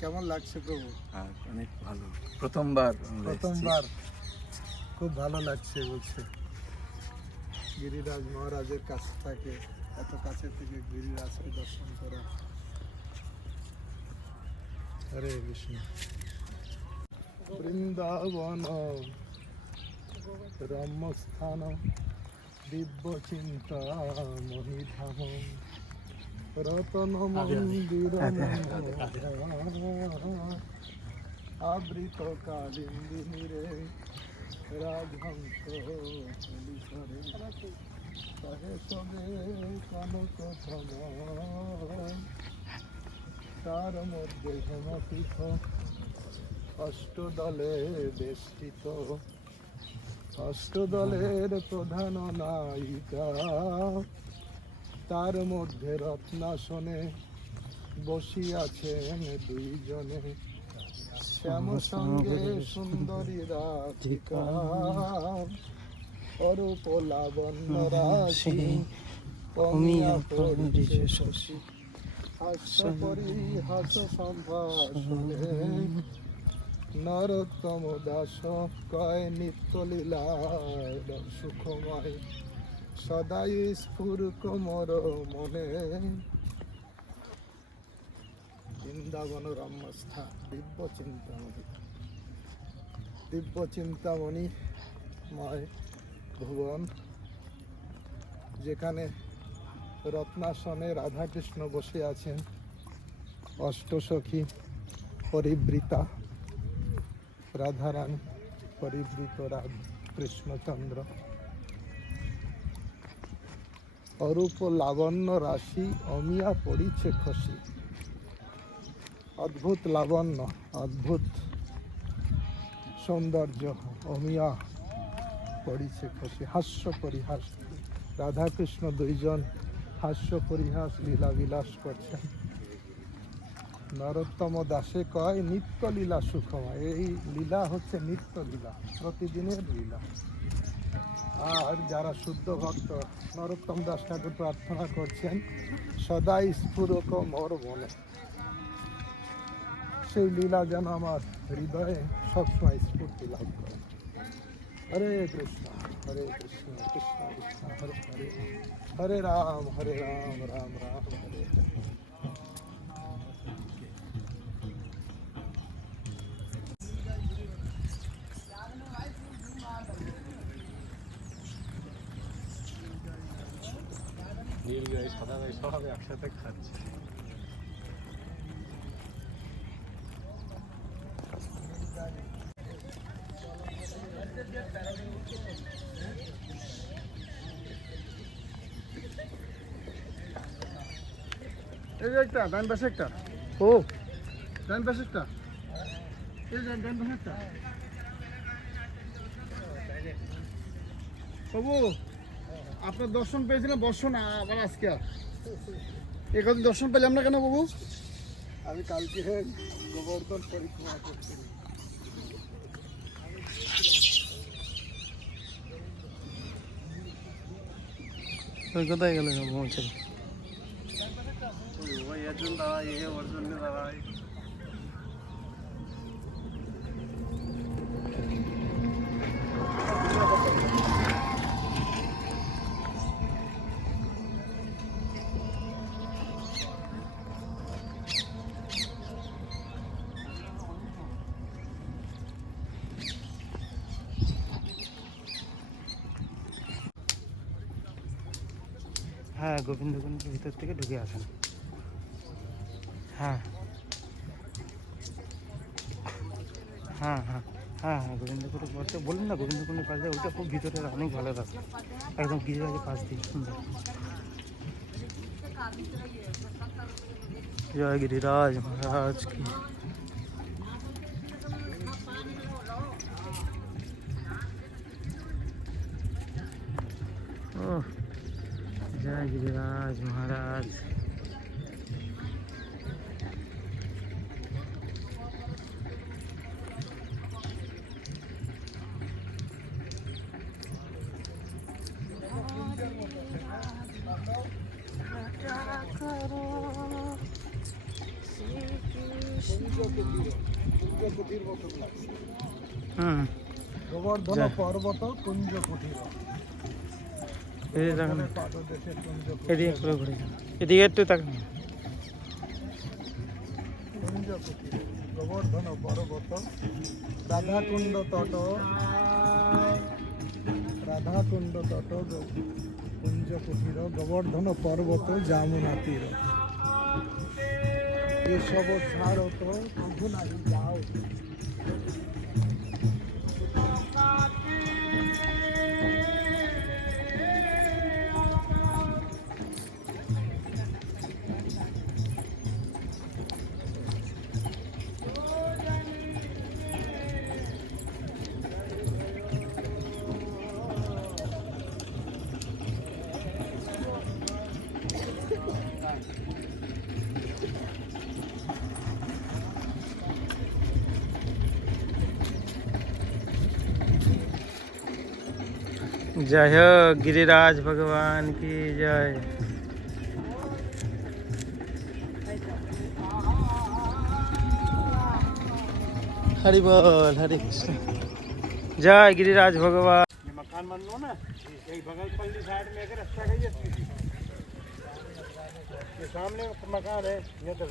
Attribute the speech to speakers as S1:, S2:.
S1: কেমন লাগছে প্রভু
S2: আর অনেক ভালো প্রথমবার প্রথমবার
S1: খুব ভালো লাগছে বলছে গিরিরাজ মহারাজের কাছে থাকে এত কাছে থেকে গিরিরাজকে দর্শন করা হরে বিষ্ণু বৃন্দাবন রামস্থান দিব্য চিন্তা মহিধাম রতন মন্দির আবৃত কালিন্দিনী রে রাজহংস তাহে সবে কনক মধ্যে হেমপীঠ অষ্টদলে বেষ্টিত অষ্টদলের প্রধান নায়িকা তার মধ্যে রত্নাসনে বসিয়াছেন দুইজনে শ্যাম সঙ্গে সুন্দরী রাধিকা অরূপ লাবণ্য অমিয়া শশী হাস্য পরিহাস নরোত্তম দাস কয় নিত্য লীলা সুখময় সদাই স্ফুরক কোমর মনে বৃন্দাবন রম্যস্থা দিব্য চিন্তামণি দিব্য চিন্তামণি ময় ভুবন যেখানে রত্নাসনে রাধাকৃষ্ণ বসে আছেন অষ্টসখী পরিবৃতা রাধারানী পরিবৃত রাধ কৃষ্ণচন্দ্র অরূপ লাবণ্য রাশি অমিয়া পড়িছে খসি অদ্ভুত লাবণ্য অদ্ভুত সৌন্দর্য অমিয়া পড়িছে খসি হাস্য পরিহাস রাধাকৃষ্ণ দুইজন হাস্য পরিহাস লীলা বিলাস করছেন নরোত্তম দাসে কয় নিত্য লীলা সুখময় এই লীলা হচ্ছে নিত্য লীলা প্রতিদিনের লীলা আর যারা শুদ্ধ ভক্ত নরোত্তম দাস ঠাকুর প্রার্থনা করছেন সদা স্ফুরক মর মনে সেই লীলা যেন আমার হৃদয়ে সবসময় স্ফূর্তি লাভ করে হরে কৃষ্ণ হরে কৃষ্ণ কৃষ্ণ কৃষ্ণ হরে হরে হরে রাম হরে রাম রাম রাম হরে হরে নীলগাই সাদাগাই সব একসাথে খাচ্ছে এই যে একটা ডান পাশে একটা ও ডান পাশে একটা এই যে ডান পাশে একটা বাবু আপনার দর্শন পেয়েছিলাম বর্ষণ আবার আজকে এ দর্শন পেলাম না কেন বাবু
S2: আমি কালকে গোবর্ধন পরিক্রমা করছি
S1: কোথায় গেলে ওই একজন দাঁড়াই हाँ गोविंदगुंड भर ढुके आ हाँ हाँ गोविंदपुर पास बोलें ना गोविंदपुर पास वो खूब भेतर अनेक भले एकदम गिर पास दी सुंदर जय गिरिराज महाराज की জয় গিরিরাজ মহারাজ গোবর্ধন পর্বত কুঞ্জ কুটির এদিকে একটু তাকান গোবর্ধন পর্বত রাধাকুণ্ড তট রাধাকুণ্ড তট গোবর্ধন পর্বত এসব ছাড় তো যাও जय हो गिरिराज भगवान की जय हरि बोल हरि कृष्ण जय गिरिराज भगवान मकान बन लो ना बगल पल्ली साइड में एक अच्छा तो रास्ता सामने मकान है ये तो